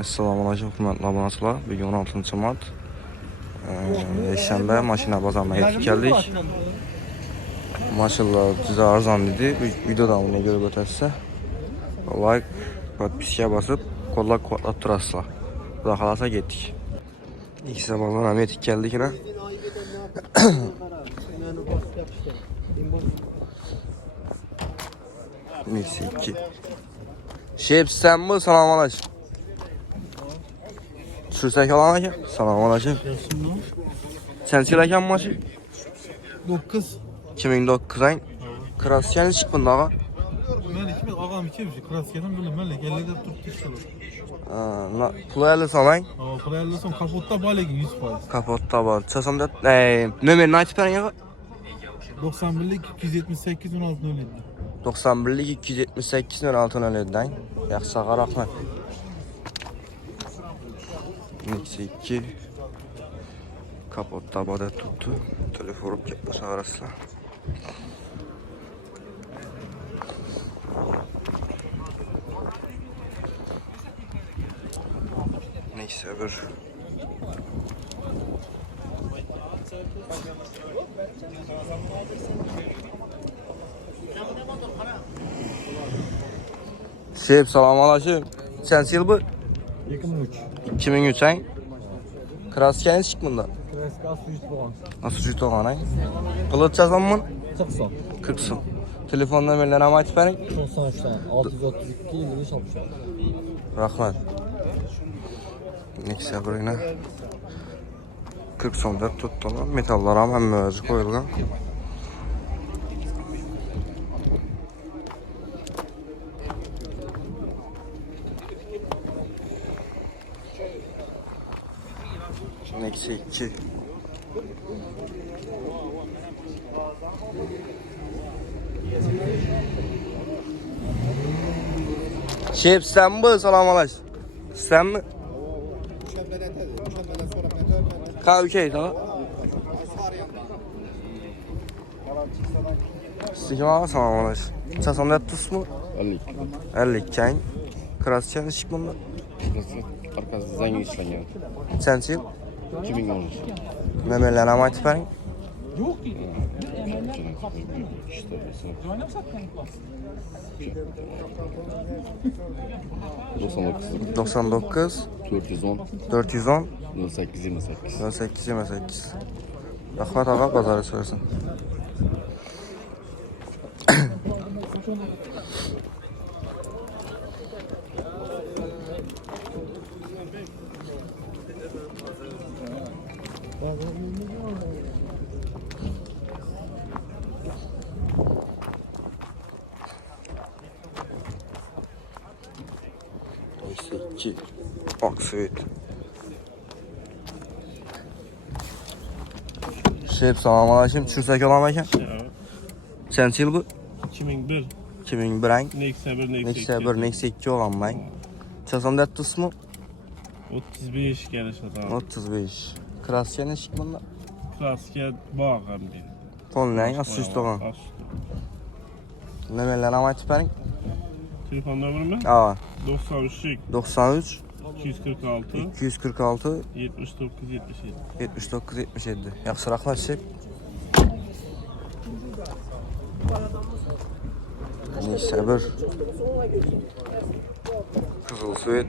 Assalomu alaykum hurmatli obunachilar. Bugun 16-mart. Yakshanba mashina bozoriga yetib keldik. Mashinalar juda arzon edi. Videodan uni ko'rib o'tasizlar. Like, podpiska bosib, qo'llab-quvvatlab turasizlar. Xudo xolasa ketdik. İkisi bozor ham yetib keldik yana. Neyse ki. Sen mi? Selamun aleyküm. Sürsak olan aka? Selamun aleyküm. Sen silakan maşı? 9. 2009 ayın. Krasken çıkmın dağa. Ben kimi ağam ikiymiş. Kraskenim böyle mele gelede tuttu şunu. Pulu salayın. Pulu son kapotta balegi 100%. Kapotta var. Çasamda nömerini açıp verin ya. 91'lik 278 16 öyleydi. 91'lik 278 16 öyleydi. Yaxşı rahmet. Neyse ki kapotta bada tuttu. Telefonu yapmasa arasla. Neyse bir selamun aleyküm. Sen yıl bu? 2003. 2003 ayın. Krasken çıkmında. Kraske asıcı boğan. Asıcı doğan ayın. Kılıç yazan mı? 40 son. 40 son. Telefon nömerlerini ama açıp verin. 93'ten 632 23 60. Rahmet. Neyse buraya 40 sonda tuttular. Metallar ama müzik koyulgan. Neyse ki sen mi? Selamun aleyküm. Sen mi? Okey tamam. Sikim selamun aleyküm. Çasamda tuz mu? 50 kayn. Krasken çıkmında. Arkasından geçiyor. Sensin? 2013. Nömerlerini ama açıp verin. Yok ki. İşte 99 410 410 08 28. 18 28. Rahmet ağa pazarı söylesin. Neyse ki Aksuyut. Selamun aleyküm. Çürsak olan mekan. Sen yıl bu? 2001. 2001 ayın. Neyse 1 Neyse 1 neyse 2 olan ben. Çasamda tuz mu? 35 geliş adam. 35. Krasken çıkmında. Kraske bağam diye. Tonlayın asüst olan. Nömerlerini ama açıp verin. Telefon numaramı? Aa. 93 93 246 246 79 77. 79 77. Yaxşı rahmet Şef. Neyse bir Kızıl Suet.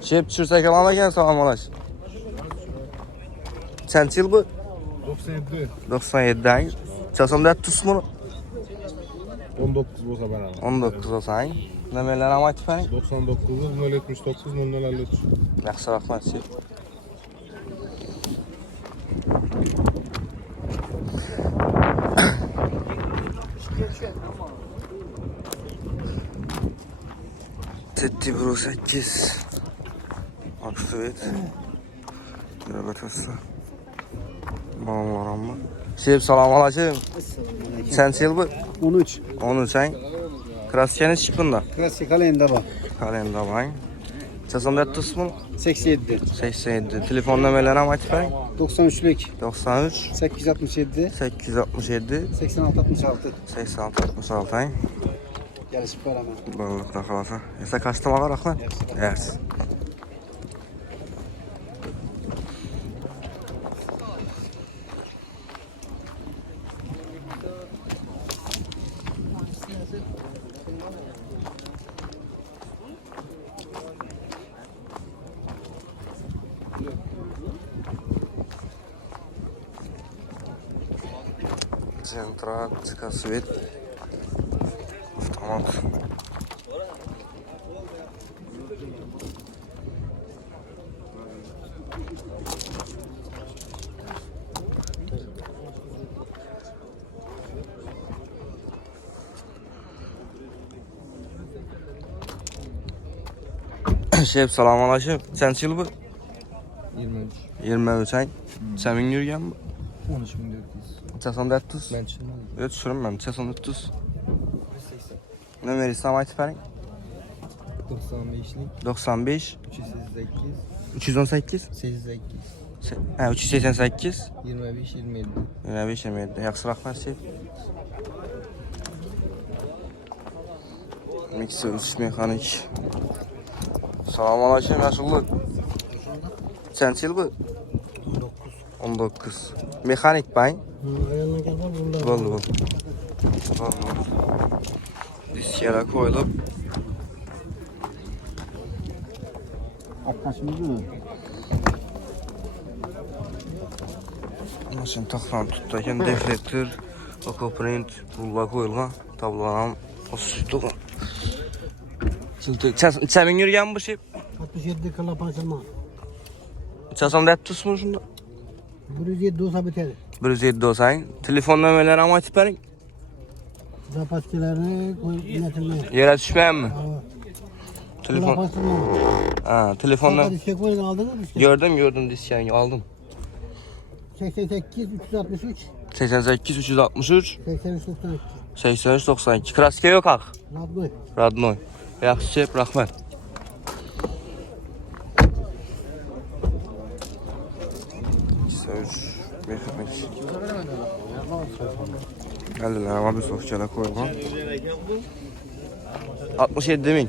Şef çürsak alama gel salam aleyküm. Sen yıl bu? 97. 97 ayın. Çasamda tuz mu? 19 olsa ben alırım. 19 olsa ayın. Nömerlerini ama açıp verin. 99 079 0053. Yaxşı rahmet Şef. Tetti Bro 8 Aksuyet Görebatası Babam var ama selamun aleyküm. Sen yıl bu? 13. 13 ayın. Krasken çıkmında. Klasik kalender var. Kalenda var. Çasamda tuz mu? 87. 87. Telefon nömerlerini ama açıp verin. 93. 93 867. 867 86 66. 86 66 ayın. Gelişip beraber. Balıqda qalasa. Esa kaçtamalar Rahmat. Yes. Centra, Skasvet, Avtomat. Şef selamünaleyküm. Sen çil bu? 23. 23 ay. Senin yürüyen mi? 13.400. Çasan 400. Ben düşünmedim. Evet sürüm ben. Çasan 300. Numara İslam Aytifer'in 95'lik. 95 388. 318 88. 388 25 27. 25 27. Yaxşı rəhmət şef. Mikser uçuş mexanik. Salamünaleyküm yaşlı. Sen çil bu? 19. Mexanik bay. Ayağına gel bak burada. Bol. Diskara koyulup Atlaşımız mı? maşın taxran tutdayken deflektör, okoprint, bulla koyulgan, tablanan o sütü. Şimdi sen yürüyen bu şey. 67 kala paşama. Çasan da tutsun şunda. 107 olsa biter. 107 olsayın. Telefon nömrələri ama tiperin. Zapatçılarını koy yönetilmeye. Yere düşmeyen mi? Telefon. Telefon. Ha, telefonla. Sonra diske koydun aldın mı diske? Gördüm diskeyi aldım. 88 363 88 363 83 92. 83 92. Kraske yok ak. Radnoy. Radnoy. Yaxşı şef, rahmet. Geldiler ama bir soğukçala koyalım. 67 bin.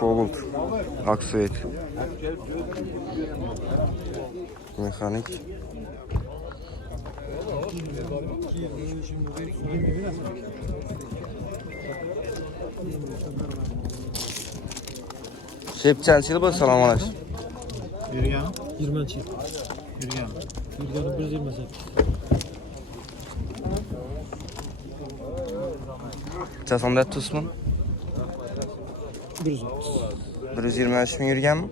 Cobalt. Aksuet. Mekanik. Şef çençili bu selamünaleyküm. Yürüyen. 20 çift. Yürüyen. Yürüyen 128. Çasan da tutsun. 130. 123 bin yürüyen mi?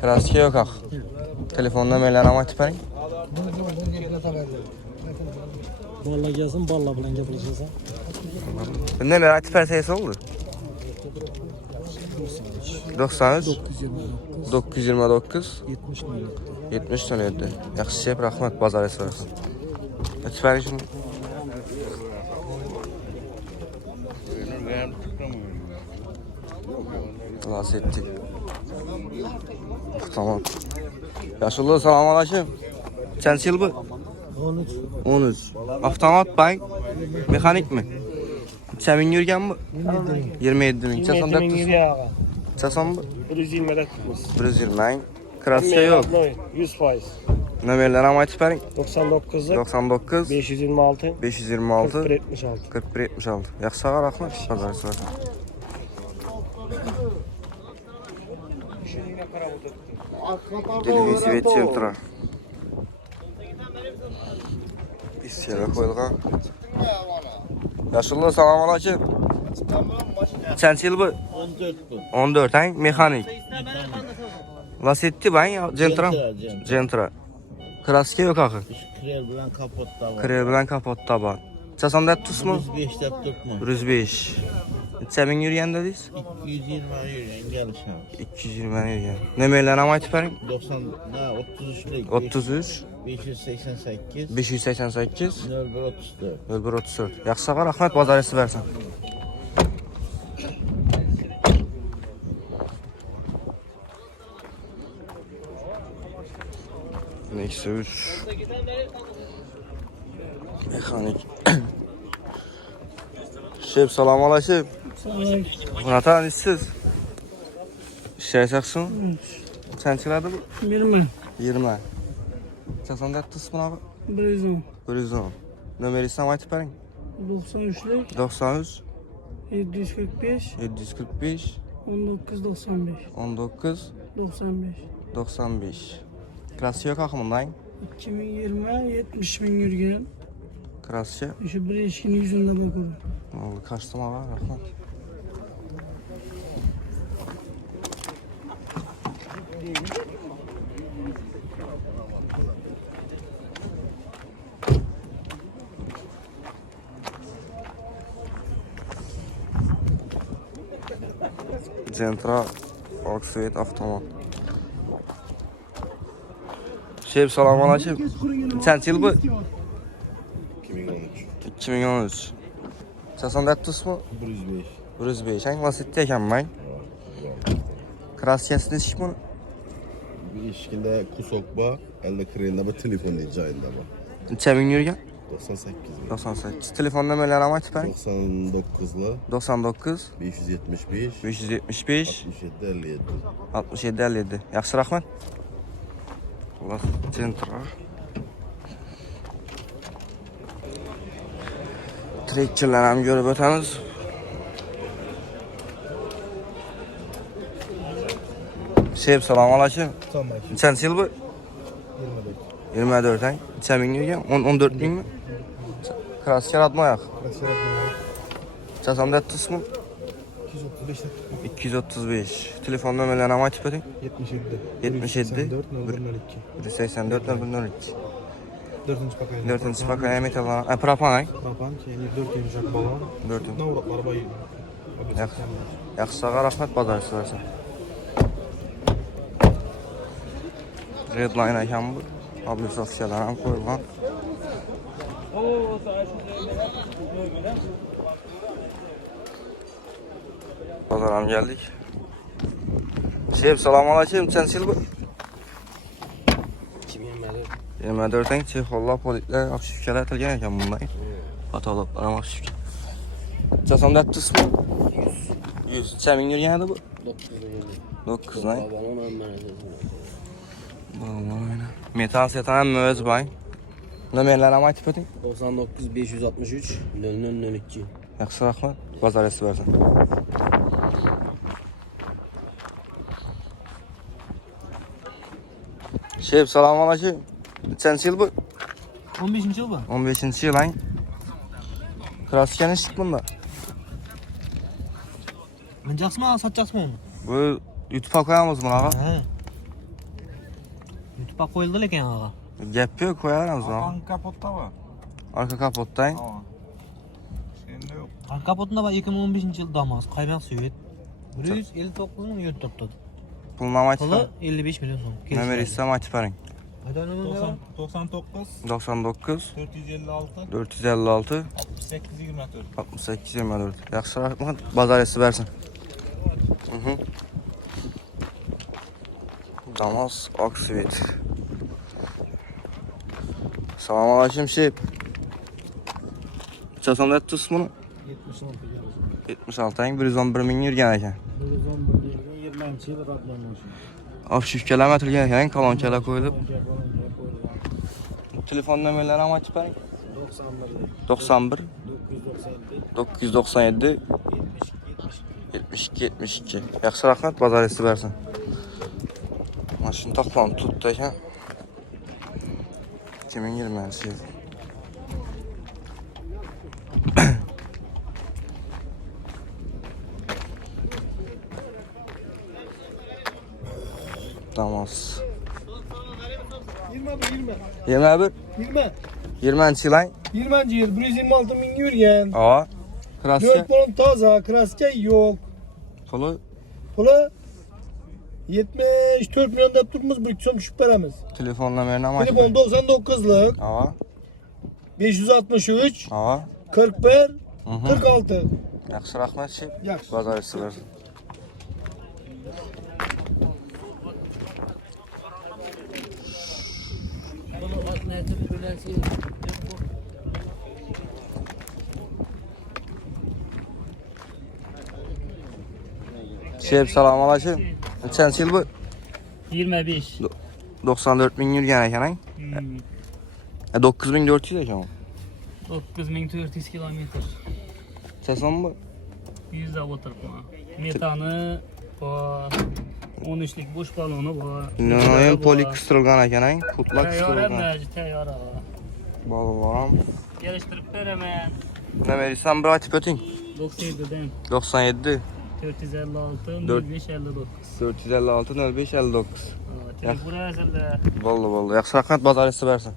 Kraske yok ak. Telefonda meylen ama tiperin. Balla gelsin, balla bilen yapılacağız. Ne merak tiper sayısı oldu? 93 929 70 tane ödedi. Yaxşı şef, rahmet, bazar esrarsan. Tiperin şimdi. Las ettik. Tamam. Yaşlı selamünaleyküm. Sen sil bu? 13. 13. Avtomat bay. Mekanik mi? Senin yürgen mi? 27 bin. Çasan da tuz. Çasan mı? 120'de tutmuş. 120. Kraske yok. 100%. Nömerler ama tiperin. 99, 99 526, 526 4176. 41 76. Yaxşı ağa rahmet. Bazar esrarsan. Televizyon centra. İstiyara koyulgan. Yaşlı selamünaleyküm. Sen çil bu? 14 bu. 14 ay mekanik. Lasetti ben ya centra. Centra. Kraske yok akı. Krel bilen kapotta var. Krel bilen kapotta var. Çasan da tuz mu? 105'te tutma. 105. Semin yürüyen dediyiz. 220 yürüyen geliş abi. 220 yürüyen. Nömerler ama tiperin? 90, 33'lük. 33 588. 588 0134. 0134. Yaxşı ağa rahmet, bazar esi versən. Eksi 3. Mekanik. Şef salam aleyküm. Natan işsiz. İşleyeceksin. Çençilerdi bu? 20. 20. Çasan da tıs mı abi? 110. 110. Nömeri İslam aytıp verin. 93'lük. 93. 745. 745. 1995. 19. 95. 95. Klasya yok akımındayım. 2020 70 bin yürüyen. Klasya. Şu bir ilişkinin yüzünde bakıyorum. Oldu kaçtım abi. Rahmat. Centra Oxford avtomat. Şef salam aleyküm. Kaç yıl bu? 2013. 2013. Çasan da tıs mı? 105. 105. Hangi vasıtta eken ben? Krasyasını iş bunu. Bir ilişkinde kusokba, elde kriyende bir telefon diyeceğinde ama. Çemin yürüyen? 98. 98. Telefon nömerleri ama tipen? 99'la 99 575 575 67 57. 67 57. Yaxşı rahmat. Allah centra. Trekçiler hem görüp ötemiz. Şef salam aleyküm. Tamam. Neçənci yıl bu? 24 ay. Neçə min yürüyen? 14 bin mi? Krasker atma ayak. Çasamda tıs mı? 235. Telefon nömerlerini ama tip edin. 77 184 002. 4. pakayı. 4. pakaya metal propan ay. Propan, yani 4 yumuşak balon. 4. Navratları bayılıyor. Yaxşı sağa rahmet bazar sırası. Redline ayken bu. Ablis ofisiyalarına koyulan. Pazarım geldik. Şef salam aleyküm. Sen sil bu? 24 tane Çexolla politler akşifkeler atılgan ekan bunday. Patologlar ham akşifke. Çasam da tıs mı? 100. Çemin yürüyen bu? 9 ay. Metal setan hem öz bay. Nömerler ama aytıp ötün. 99 563 0002. Yaxşı rahmat. Bazar esi versin. Şef salam aleyküm. Neçənci yıl bu? 15. yıl bu. 15. yıl ayın. Kraskeni işit bunda. Alacaksın mı, satacaksın mı onu? Bu YouTube'a koyamız mı ağa? He. YouTube'a koyuldu leken ağa. Gep yok koyarız mı? Alan kapotta var. Arka kapottayım. Tamam. Şeyinde yok. Arka kapotunda var 2015 yıl damas. Kaynak suyu. 159 mu yurt tuttu? Pulunama aytıp Pulu 55 milyon son. Nömer istem aytıp verin. Hadi önümü ver. 99 99 456 456 68 24. 68 24. Yaxşı rahmat. Bazar esi versin. Damas Oxford. Salam aleyküm şef. Çasam da tıs bunu? 76 geldi. 76 ayın 111 min yürgen eken. 20. yıl ratlanmış. Afşifkeler metilgen eken kolonkeler koyulup. Telefon nömerleri ama açıp verin. 91 997 72 72. Yaxşı rahmat bazar esi versin. Maşın taxlanıb tutdu eken. 2020 yıl. Damas. 21 20 yıl ayın. 20. yıl 126 bin yürüyen. Aa. Krasya. 4 balon taze, kraske yok. Pulu Pula 74 milyon da tutmuş bir son düşüp paramız. telefon nömerini ama Telefon 99'lık Aa. 563 Aa. 41 Hı. 46. Yaxşı rahmat şef. Yaxşı. Bazar esi versin. Necip Bülent'in Şef selamünaleyküm. Neçənci il bu? 25. 94 bin yürüyen eken ay. 9400 eken o. 9400 kilometre. Sesan bu? 100 otur bu. Metanı bu. 13'lük boş balonu bu. Nöyen poli kıstırılgan eken ay. Kutlak Teyyare kıstırılgan. məcid teyyare. Babalarım. Geliştirip veremem. Ne verirsen bir atip ötün. 97'den 97 456 Dört. 0559. 456 05 59. Telefonu hazırla. Vallahi. Yaxşı rəhmət bazar etsə versən.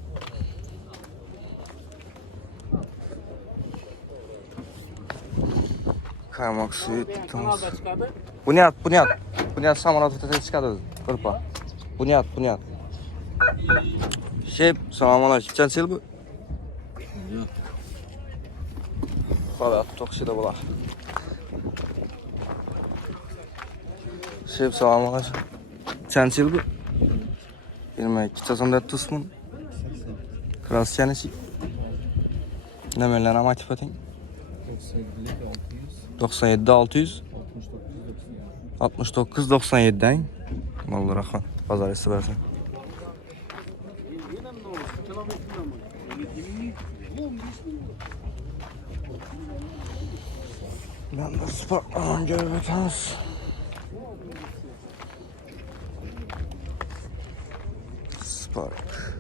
Kaymak suyu tutmaz. Kanalda çıkardı. Bunyat. Bunyat samanat ötesi çıkardı. Kırpa. Bunyat. Şef, selamünaleyküm. Çençil bu? Yok. Valla tokşida bular. Şef, selamünaleyküm. Çençil bu? 22. Çasamda tusmun. Krasyanesi. Nömerler ama atip ötün. 97 600 69 97'den. Vallahi rahman. Pazar etsi versin. Ben de Spark'la görüp öteniz. Spark.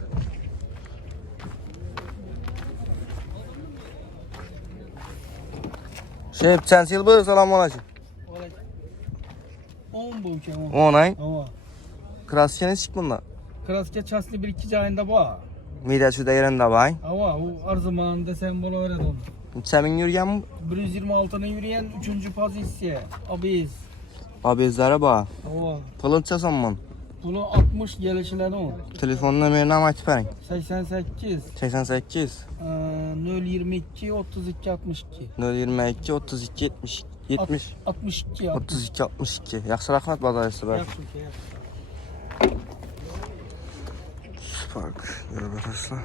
Şef, çensil bu, selamünaleyküm. 10 bu ki 10. 10 ay. Ama. Krasyeni çık bunda. Kraske çaslı 1-2 ayında bu. Midəçü də yerində bay. Ama o her zaman desem bunu öyle oldu. Səmin yürüyən 126'nın yürüyen 3. pozisyon. Abiz. abezlərə bax. Ama. Pılın çəsən mən. Bunu 60 gelişinden o. Telefon nömrəni ama itibərin. 88 88 022 32 62 022 32 70 70 62 32 62. Yaxşı rəhmət bazarısı ver. Yaxşı ki, yaxşı. Spark. Görüb əsasla.